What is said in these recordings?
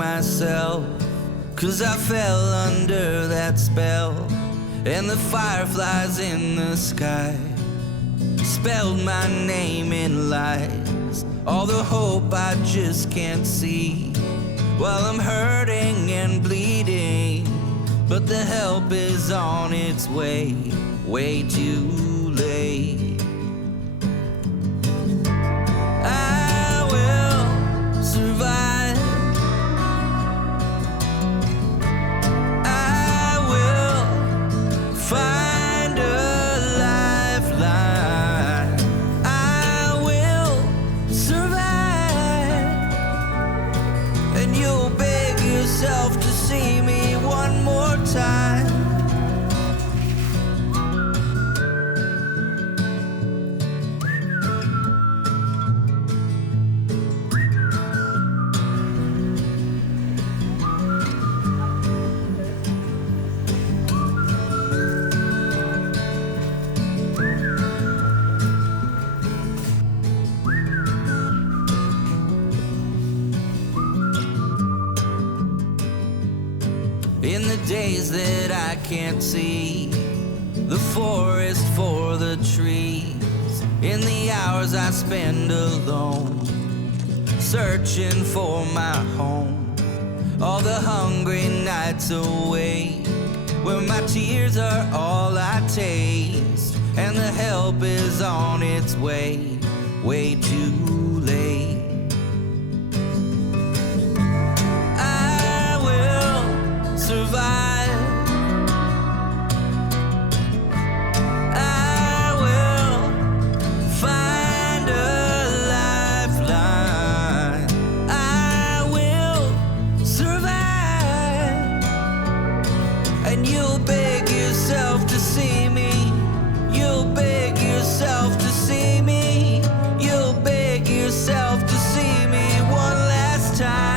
myself, 'cause I fell under that spell, and the fireflies in the sky spelled my name in lies. All the hope I just can't see while I'm hurting and bleeding, but the help is on its way, way too late. I will survive. I will find a lifeline. I will survive, and you'll beg yourself to see me one more time. In the days that I can't see the forest for the trees, in the hours I spend alone searching for my home, all the hungry nights awake where my tears are all I taste, and the help is on its way, way too late. Survive. I will find a lifeline. I will survive, and you'll beg yourself to see me. You'll beg yourself to see me. You'll beg yourself to see me one last time.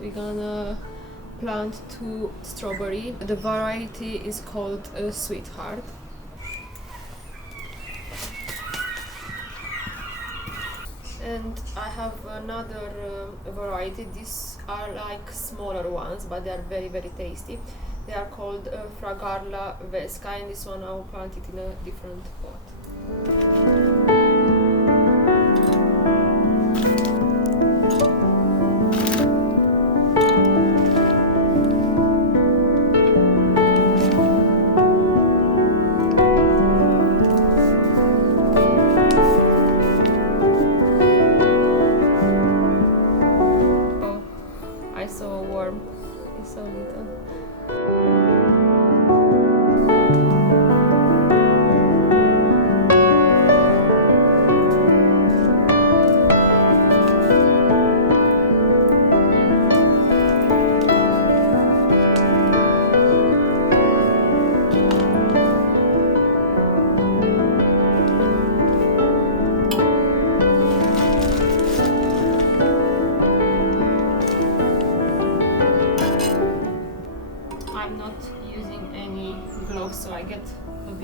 We're gonna plant 2 strawberry. The variety is called Sweetheart. And I have another variety. These are like smaller ones, but they are very, very tasty. They are called Fragarla Vesca, and this one I will plant it in a different pot.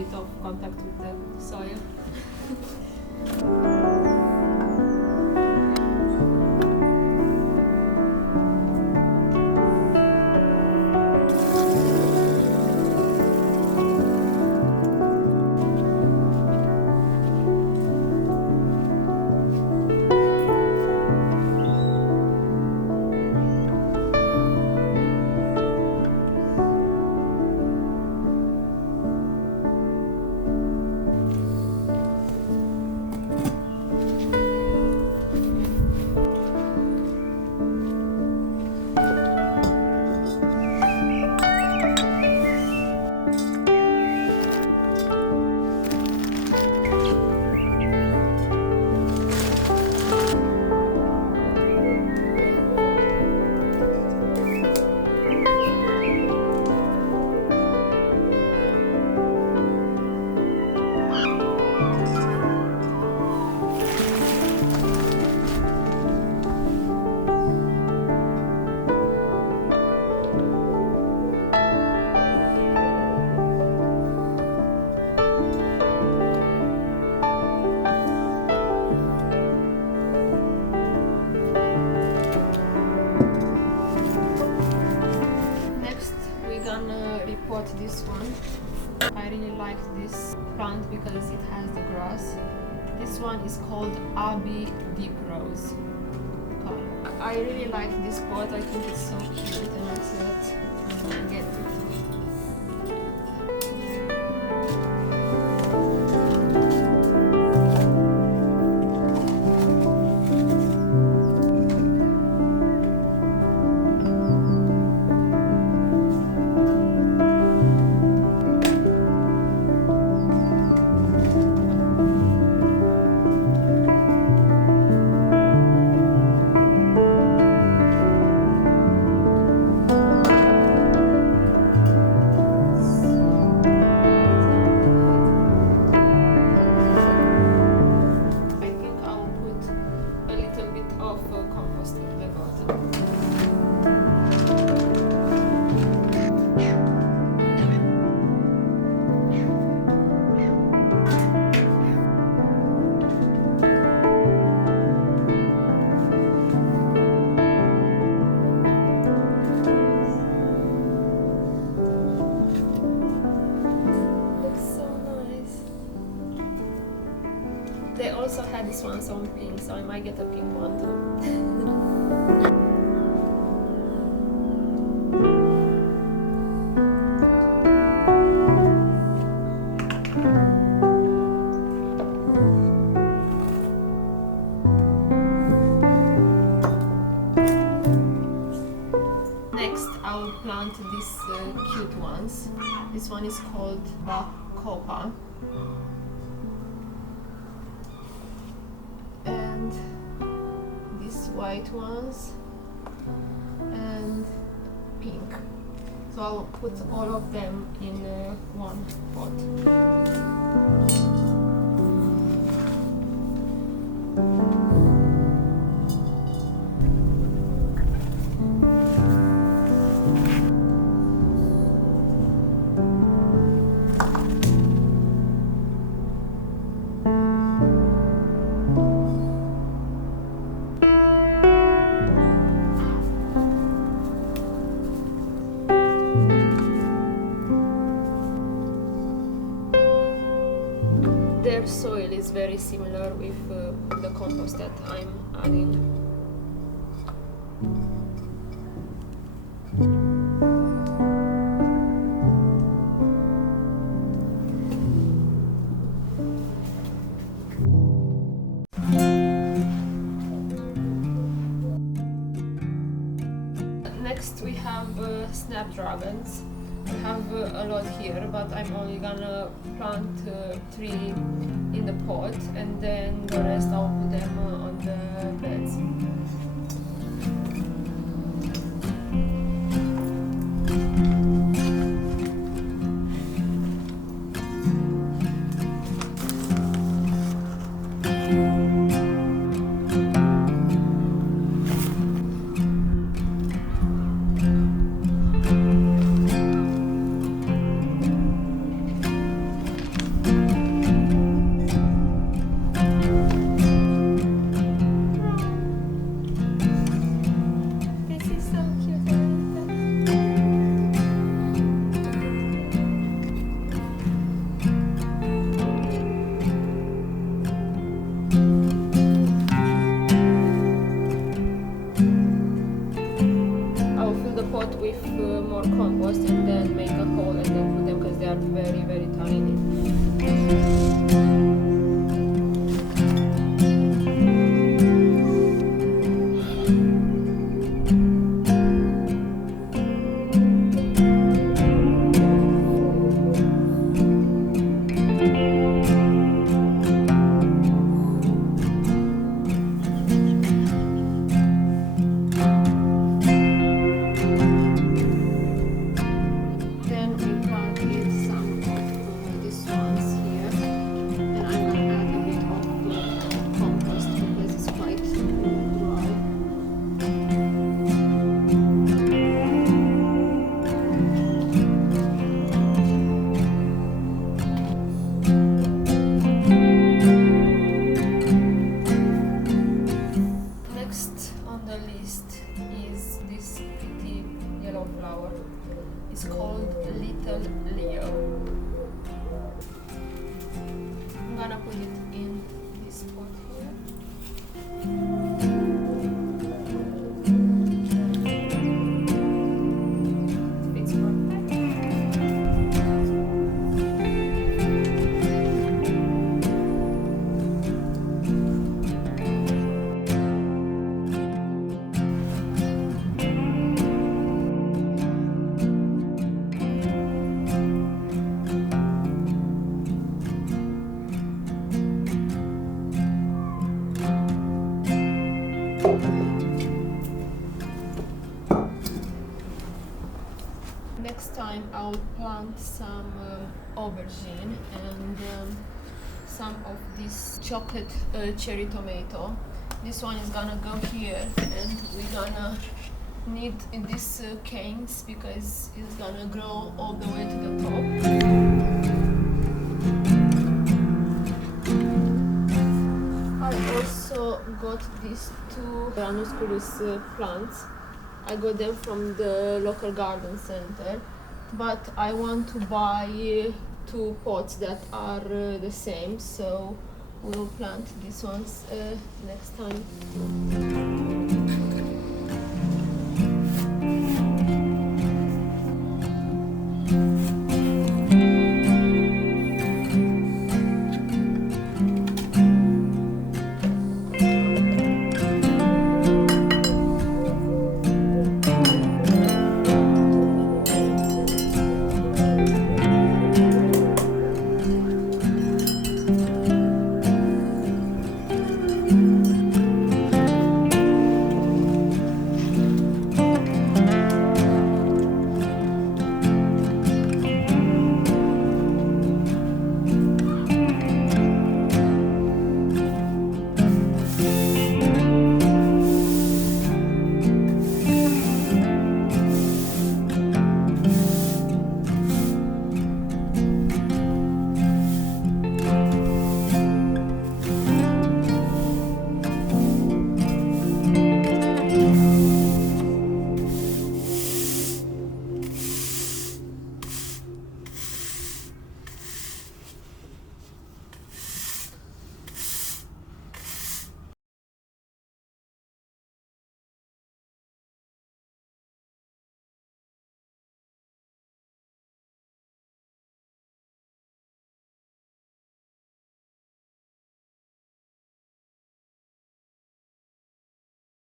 bit of contact with the soil. Repot this one. I really like this plant because it has the grass. This one is called Abbey Deep Rose. I really like this pot. I think it's so cute, and I thought I'm gonna get it. They also had this one on pink, so I might get a pink one too. Next, I will plant these cute ones. This one is called Bacopa. And these white ones and pink. So I'll put all of them in one pot. Their soil is very similar with the compost that I'm adding. Next we have snapdragons. I have a lot here, but I'm only gonna plant 3 in the pot, and then the rest I'll put them on the beds. more compost and then make a hole and then put them because they are very, very tiny. It's called Little Leo. I'm gonna put it in this pot here. Fits perfect. Next time I'll plant some aubergine and some of this chocolate cherry tomato. This one is gonna go here and we're gonna need these canes because it's gonna grow all the way to the top. I also got these two ranunculus plants. I got them from the local garden center, but I want to buy two pots that are the same, so we'll plant these ones next time.